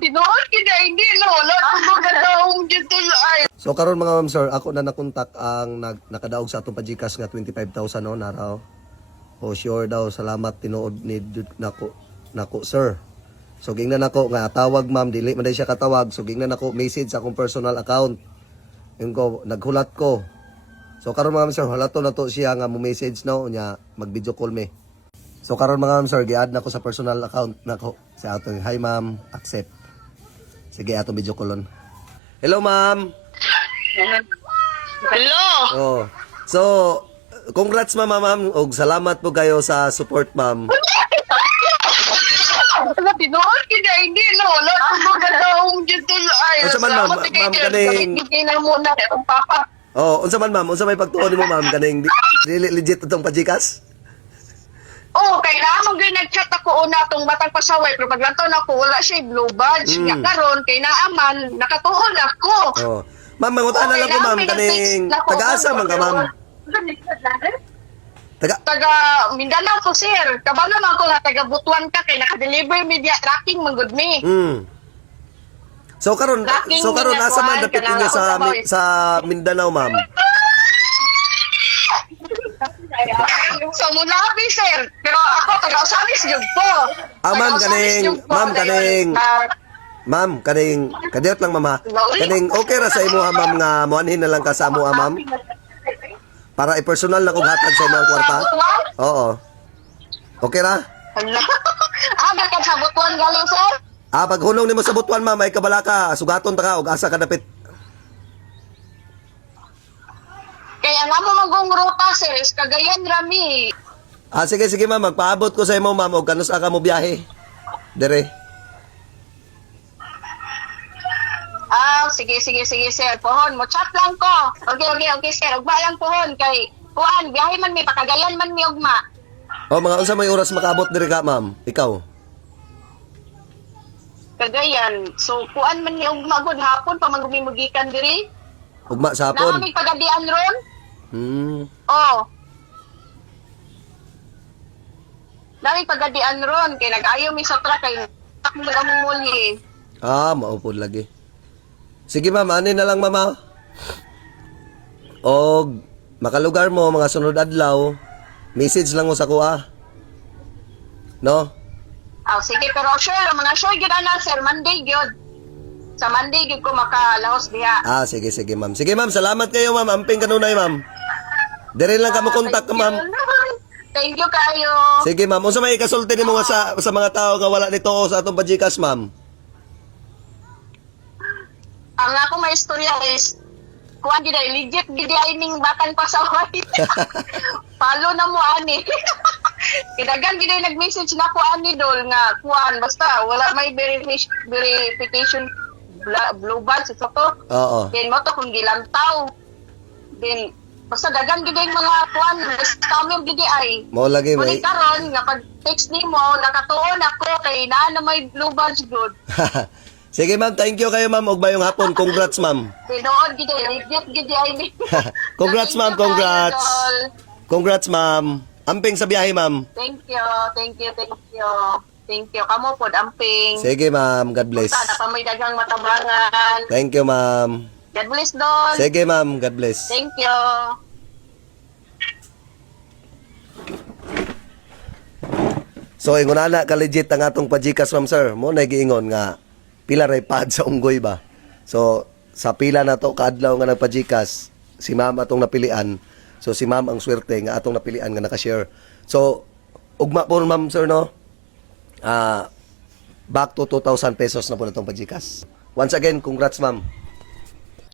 Tinuod kita hindi lolo. Magandang dito ay. So karon mga ma'am sir, ako na nakontak ang nakadaog sa atong pajikas nga 25,000 no naraw. O sure daw, salamat tinuod ni nako sir. So gingnan nako nga tawag ma'am, dili man day siya katawag. So gingnan nako message sa akong personal account. Yung ko naghulat ko. So karon mga ma'am sir, halato na to siya nga mo message no nya mag-video call me. So karon mga ma'am sir, gi-add nako sa personal account nako sa atong hi ma'am, accept. Sige atong video call on. Hello ma'am. Hello. Oh. So, congrats ma'am og salamat po kayo sa support ma'am. Tinuod kita hindi lolo. Magandang dito ay. Unsa man, ma'am? Ma'am, kaning- Hindi na muna ang papa. Oh, unsa man ma'am? Unsa may pagtuon nimo ma'am kaning legit itong pajikas? Oo, kaya naman gano'n nag-chat ako una itong batang pasaway, pero paglantaw na ako, wala siya blue badge. Nga karon kay naaman, nakatuon ako. Oh. Ma'am, mangutan na lang ko ma'am kaning taga-asa man ka ma'am. Taga Mindanao ko, sir. Kabalo naman ako nga taga Butuan ka, kay naka-deliver media tracking, manggod me. So karon asa man dapit ninyo sa Mindanao ma'am? Sa Mulabi, sir. Pero ako, taga-Osamis yun po. Ma'am Taga-Osamis yun po. Ma'am, kadiyot lang ma'am ha. Kaning okay ra sa imo ha ma'am nga muanhin na lang ka sa amo ha ma'am. Para i-personal na kong hatag sa imo ang kwarta. Oo. Okay ra? Hala. Bakit sa Butuan galing, sir? Pag hunong nimo sa Butuan ma'am, ay kabala ka, sugaton ta ka og asa ka dapit. Kaya nga mo magong ruta, sir, is Cagayan Rami. Sige ma'am, magpaabot ko sa imo ma'am og kanus ka mo biyahe. Dire. Sige, sir. Pohon, mo chat lang ko. Okay, sir. Ugma lang pohon. Kay, kuan, biyahe man mi, pakagayan man mi, ugma. Mga unsa may oras makaabot dire ka ma'am? Ikaw. Kagayan. So, kuan man mi, ugma, good hapon, pamangumimugikan diri. Ugma sa hapon. Naamig pagadian ron? Oh. Naamig pagadian ron. Kay nag-ayaw mi sa truck, kay takmo na mong muli. Maupod lagi. Sige ma'am, ani na lang mama. Og makalugar mo mga sunod adlaw, message lang mo sa kuha. No? Sige, pero sure, mga sure gyud ana, sir, Monday gyud. Sa Monday gyud ko makalahos diha. Sige ma'am. Sige ma'am, salamat kayo ma'am. Amping kanunay ma'am. Dire lang ka mo kontak ka ma'am. Thank you kayo. Sige ma'am, unsa may ikasulti nimo nga sa mga tao nga wala nito sa atong pajikas ma'am? Ang ako may istorya is, kuhan gina, legit gidi ay ning batang pasaway. Palo na mo ani. Kidagan gidi nag-message na ko ani dol nga kuhan basta wala may verification blue badge sa to. Oo. Then mo to kung gilantaw. Then basta dagan gidi mga kuhan scammer gidi ay. Mo lagi may. Muli karon nga pag text nimo nakatuon ako kay naa na may blue badge good. Sige ma'am, thank you kayo ma'am. Og bayong hapon. Congrats ma'am. Tinuod gidi, legit gidi ay ni. Congrats ma'am, congrats. Congrats ma'am. Amping sa biyahe ma'am. Thank you. Thank you. Kamo pod amping. Sige ma'am, God bless. Sana pa may daghang matabangan. Thank you ma'am. God bless Don. Sige ma'am, God bless. Thank you. So ingon ana ka legit ang atong pajikas ma'am sir. Mo na giingon nga pila ray pad sa unggoy ba. So sa pila na to kaadlaw nga nagpajikas, si ma'am atong napilian. So si ma'am ang swerte nga atong napilian nga naka-share. So ugma po ma'am sir no. Back to 2,000 pesos na po natong pajikas. Once again, congrats ma'am.